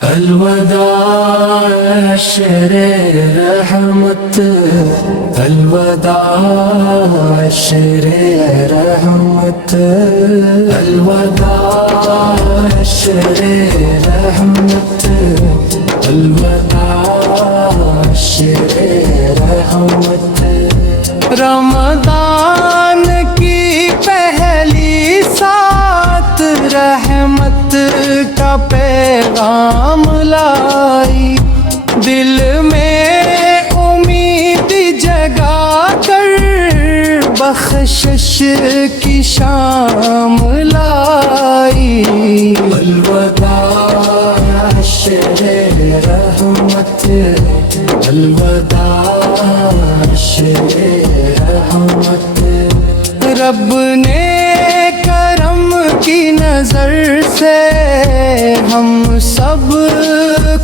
الوداع شہر رحمت، الوداع شہر رحمت، الوداع شہر رحمت، الوداع شہر رحمت۔ رمضان کی پہلی سات رحمت کا پیغام لائی، دل میں امید جگا کر بخشش کی شام لائی۔ الوداع شہر رحمت، الوداع شہر رحمت۔ رب نے کرم کی نظر سے ہم سب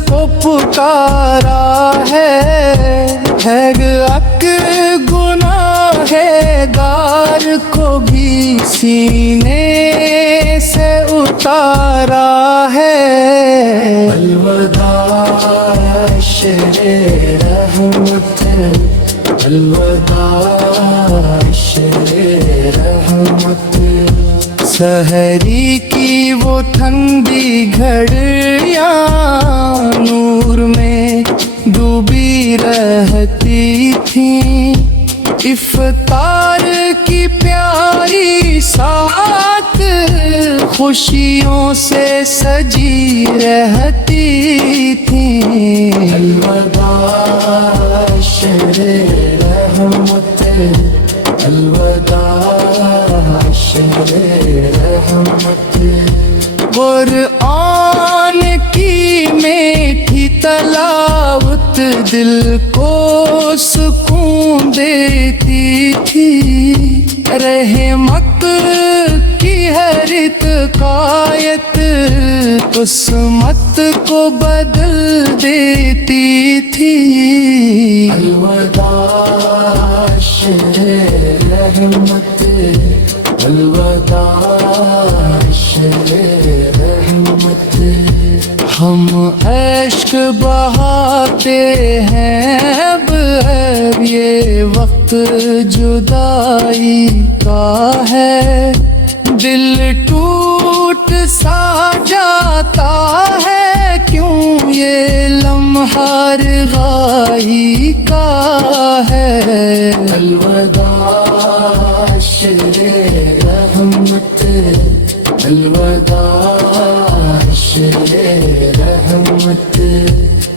کو پکارا ہے حق گناہ گار کو بھی سینے سے اتارا ہے۔ الوداع شہر رحمت، الوداع شہر رحمت۔ سحری کی وہ ٹھنڈی گھڑیاں نور میں ڈوبی رہتی تھیں، افطار کی پیاری ساعت خوشیوں سے سجی رہتی تھیں۔ الوداع شہر رحمت، الوداع شہر رحمت۔ قرآن کی میٹھی تلاوت دل کو سکون دیتی تھی، رحمت کی ہر عقایت قسمت کو بدل دیتی تھی۔ الوداع شہر رحمت، الوداع شہر رحمت۔ ہم عشق بہاتے ہیں اب یہ وقت جدائی کا ہے، دل ٹوٹ سا جاتا ہے کیوں یہ لمحہ رغائی کا ہے۔ الوداع شہر رحمت، الوداع شہر رحمت۔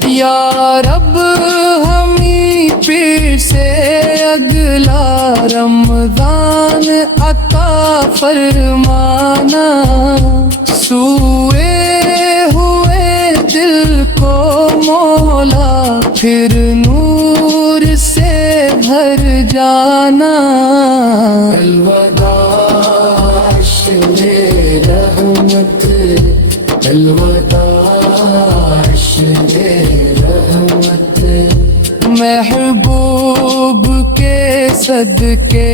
یا رب ہمیں پھر سے اگلا رمضان عطا فرمانا، سوئے ہوئے دل کو مولا پھر نور سے بھر جانا۔ الوداع شہر رحمت، الوداع شہر رحمت۔ محبوب کے صدقے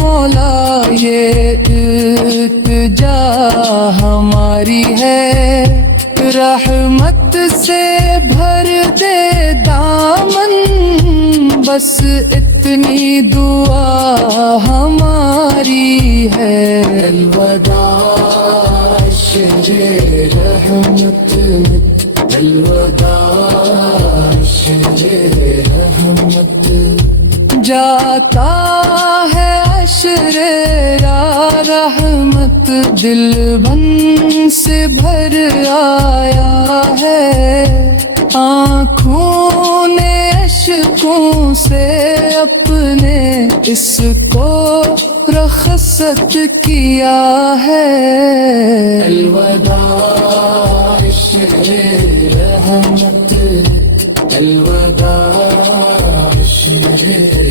مولا یہ التجا ہماری ہے، رحمت سے بھر دے دامن بس اتنی دعا ہماری ہے۔ الوداع شہر رحمت، الوداع شہر رحمت۔ جاتا ہے عشر رحمت دل بن سے بھر آیا ہے، آنکھوں نے اشکوں سے اپنے اس کو رخصت کیا ہے۔ الوداع شہر رحمت، الوداع شہر